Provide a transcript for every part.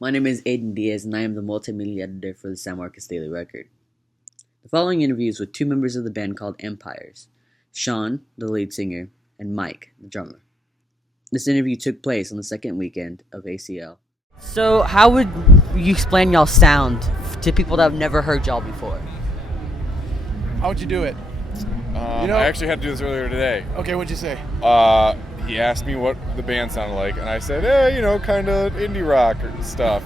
My name is Aiden Diaz, and I am the Multimedia Editor for the San Marcos Daily Record. The following interview is with two members of the band called Empires, Sean, the lead singer, and Mike, the drummer. This interview took place on the second weekend of ACL. So, how would you explain y'all's sound to people that have never heard y'all before? How would you do it? I actually had to do this earlier today. Okay, what'd you say? He asked me what the band sounded like, and I said, kind of indie rock or stuff.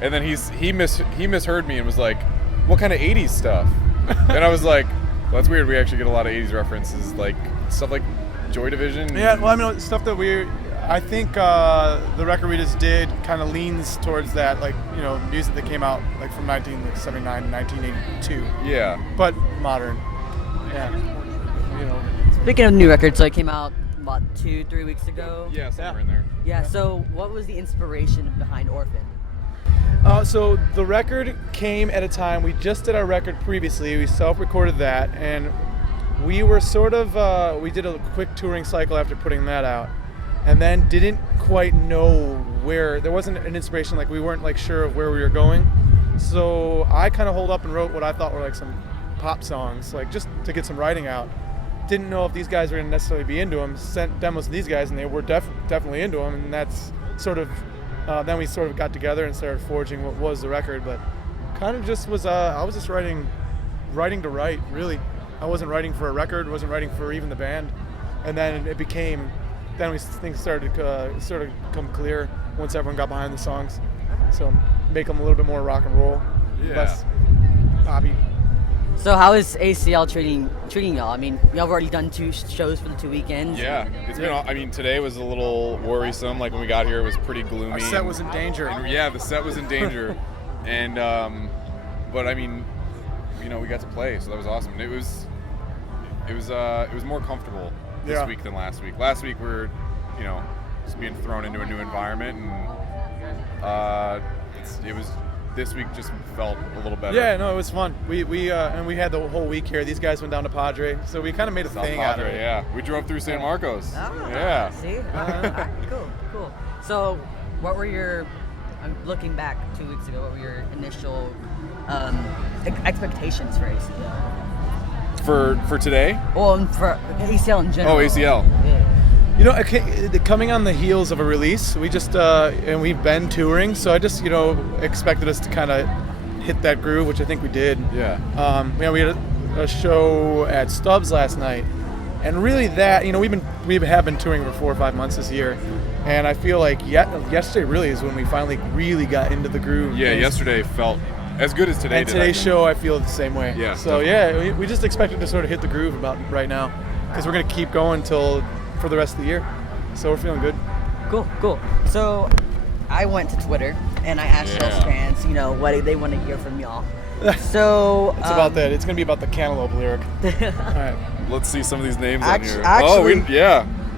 And then he misheard me and was like, what kind of 80s stuff? And I was like, well, that's weird. We actually get a lot of 80s references, like stuff like Joy Division. Yeah, well, I mean, stuff that I think the record we just did kind of leans towards that, like, music that came out like from 1979 to 1982. Yeah. But modern. Yeah. Speaking of new records, so it came out about 2-3 weeks ago. Yeah, somewhere in there. Yeah, so what was the inspiration behind Orphan? So the record came at a time, we just did our record previously, we self-recorded that, and we were we did a quick touring cycle after putting that out, and then didn't quite know there wasn't an inspiration, like we weren't like sure of where we were going. So I kind of holed up and wrote what I thought were like some pop songs, like just to get some writing out. Didn't know if these guys were going to necessarily be into them, sent demos to these guys, and they were definitely into them, and that's then we sort of got together and started forging what was the record, but kind of just was, I was just writing to write, really. I wasn't writing for a record, wasn't writing for even the band, and then things started to sort of come clear once everyone got behind the songs, so make them a little bit more rock and roll, less poppy. So how is ACL treating y'all? I mean, y'all have already done 2 shows for the 2 weekends. Yeah, it's been. Today was a little worrisome. Like when we got here, it was pretty gloomy. Our set was in danger. The set was in danger, and but I mean, we got to play, so that was awesome. And it was more comfortable this week than last week. Last week we were, just being thrown into a new environment, and this week just felt a little better. Yeah, no, it was fun. We had the whole week here. These guys went down to Padre, so we kind of made a thing out of it. Yeah, we drove through San Marcos. Oh, yeah. See? Cool. So, what were looking back 2 weeks ago, what were your initial expectations for ACL? For today? Well, for ACL in general. Oh, ACL. Yeah. Coming on the heels of a release, we just and we've been touring, so I just expected us to kind of hit that groove, which I think we did. Yeah. We had a show at Stubbs last night, and really that we have been touring for 4 or 5 months this year, and I feel like yesterday really is when we finally really got into the groove. Yeah, yesterday felt as good as today. And today's show, I feel the same way. Yeah. So definitely. we just expected to sort of hit the groove about right now, because we're gonna keep going for the rest of the year, so we're feeling good. Cool. So I went to Twitter and I asked y'all's fans, what they want to hear from y'all. So it's about that. It's gonna be about the Cantaloupe lyric. All right. Let's see some of these names on here. Actually,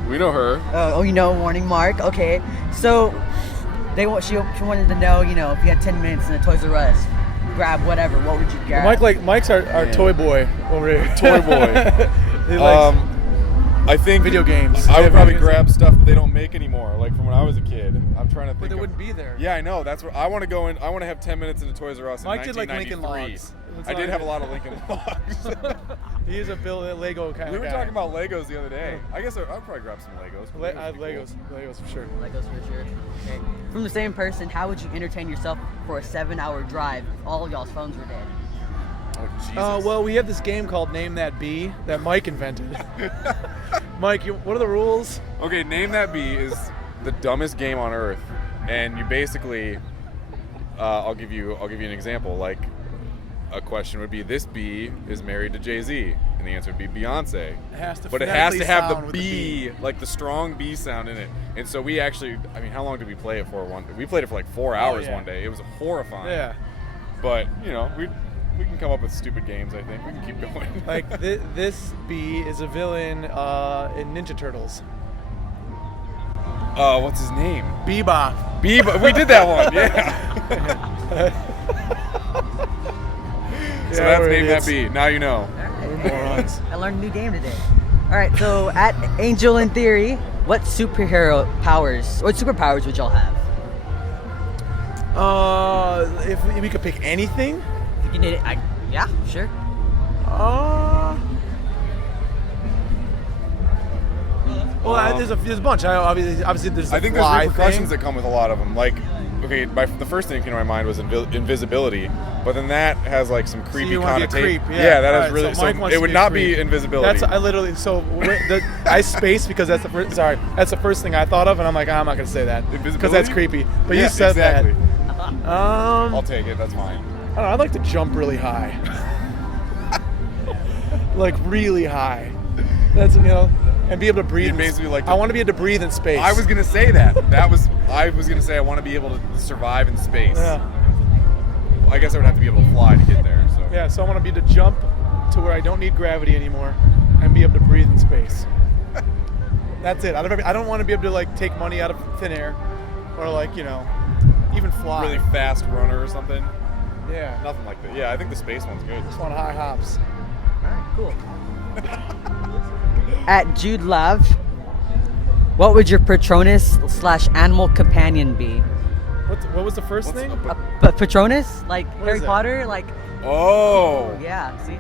we know her. Warning Mark. Okay, so she wanted to know, if you had 10 minutes in a Toys R Us, grab whatever. What would you grab? Mike's our toy boy over here. Toy boy. He likes I think video games. I would probably grab stuff that they don't make anymore, like from when I was a kid. I'm trying to think. But they wouldn't be there. Yeah, I know. That's what I want to go in. I want to have 10 minutes in a Toys R Us. Mike in did like Lincoln 1993. Logs. I did have a lot of Lincoln Logs. He's a Lego kind of guy. We were talking about Legos the other day. I guess I'll probably grab some Legos. Legos for sure. Legos for sure. Okay. From the same person, how would you entertain yourself for a 7-hour drive if all of y'all's phones were dead? Oh, Jesus. Well, we have this game called Name That Bee that Mike invented. Mike, what are the rules? Okay, Name That Bee is the dumbest game on earth, and you basically, I'll give you an example. Like, a question would be, this bee is married to Jay-Z, and the answer would be Beyonce. But it has to have the B, like the strong B sound in it. And so we actually, how long did we play it for? We played it for like 4 hours one day. It was horrifying. Yeah. But we can come up with stupid games, I think. We can keep going. Like, this bee is a villain in Ninja Turtles. What's his name? Bebop. We did that one, yeah. So that's Name That Bee. Now you know. We're morons. I learned a new game today. All right, so at Angel in Theory, what superpowers would y'all have? If we could pick anything. If you need it, yeah, sure. There's a bunch. Obviously there's. I think the there's fly repercussions thing. that come with a lot of them. Like, okay, the first thing that came to my mind was invisibility, but then that has like some creepy you wanna be a connotation. creep, yeah. that Alright, is really. so So, Mike wants it to would be a not creep. be invisibility. I spaced because that's the first. Sorry, that's the first thing I thought of, and I'm like, I'm not gonna say that because that's Invisibility? creepy. But Yeah, you said exactly. that. I'll take it. That's fine. I don't know. I'd like to jump really high, like really high. That's and be able to breathe. You'd basically like to- I want to be able to breathe in space. I was gonna say that. I was gonna say I want to be able to survive in space. Yeah. I guess I would have to be able to fly to get there. So. Yeah. So I want to be able to jump to where I don't need gravity anymore, and be able to breathe in space. That's it. I don't want to be able to like take money out of thin air, or like even fly. Really fast runner or something. Yeah. Nothing like that. Yeah, I think the space one's good. Just want high hops. All right, cool. At Jude Love, what would your Patronus/animal companion be? What was the first thing? But Patronus, like What Harry is that? Potter, like Oh. yeah. See,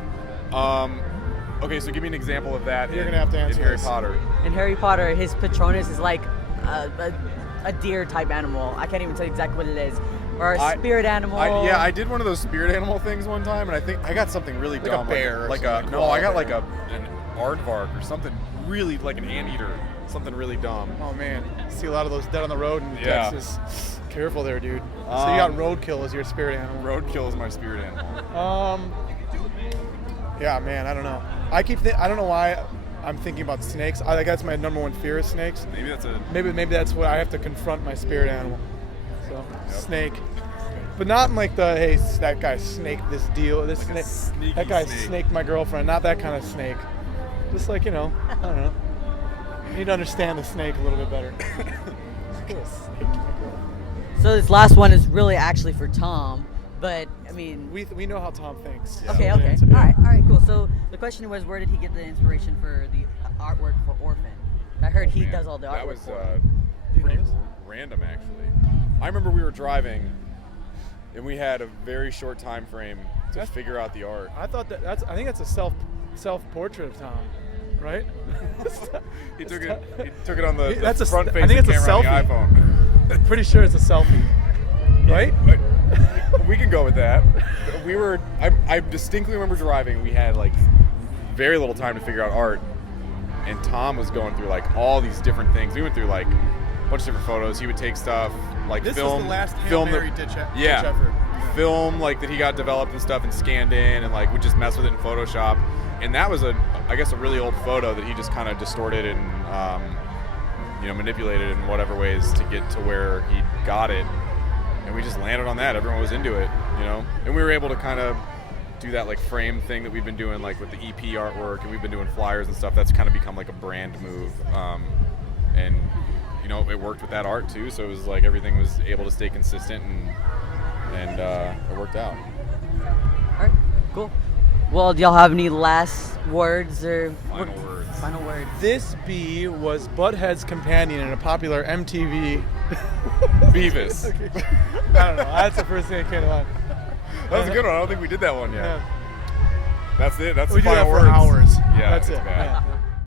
Okay, so give me an example of that. You're gonna have to answer in Harry this. Potter. in Harry Potter, his Patronus is like a deer type animal. I can't even tell you exactly what it is, or a spirit animal. I did one of those spirit animal things one time, and I think I got something really Like a dumb. bear or like something, no, koala I got bear. like an aardvark or something really like an anteater, something really dumb. Oh man, see a lot of those dead on the road in Yeah. Texas. Careful there, dude. So you got roadkill as your spirit animal. Roadkill is my spirit animal. Yeah, man, I don't know. I don't know why I'm thinking about snakes. I that's my number one fear is snakes. Maybe that's a. Maybe that's what I have to confront my spirit animal. So snake, but not in like the hey that guy snaked this deal. This Like a snake, sneaky that guy snake. snaked my girlfriend. Not that kind of snake. Just like I don't know. You need to understand the snake a little bit better. So this last one is really actually for Tom, but I mean. We know how Tom thinks. Yeah. Okay, So okay. answer. All right, cool. So the question was, where did he get the inspiration for the artwork for Orphan? I heard he Man, does all the artwork. That was for it. you pretty know this? random, actually. I remember we were driving, and we had a very short time frame to figure out the art. I thought I think that's a self portrait of Tom, right? He took it on the That's a- front I facing think it's a camera on the selfie. iPhone. Pretty sure it's a selfie, right? We can go with that. I distinctly remember driving. We had like very little time to figure out art, and Tom was going through like all these different things. We went through like a bunch of different photos. He would take stuff like This film, was the last Hail film Mary that, ditch yeah, effort. film like that he got developed and stuff and scanned in, and like would just mess with it in Photoshop. And that was I guess a really old photo that he just kind of distorted and manipulated in whatever ways to get to where he got it. And we just landed on that. Everyone was into it, and we were able to kind of do that like frame thing that we've been doing like with the EP artwork, and we've been doing flyers and stuff. That's kind of become like a brand move, and it worked with that art too. So it was like everything was able to stay consistent, and it worked out. All right, cool. Well, do y'all have any last words or Final words. Final words. This bee was Butthead's companion in a popular MTV. Beavis. I don't know. That's the first thing that came to mind. That was a good one. I don't think we did that one yet. Yeah. That's it. That's We the do that final for words. hours. Yeah, That's it's it. bad. Yeah.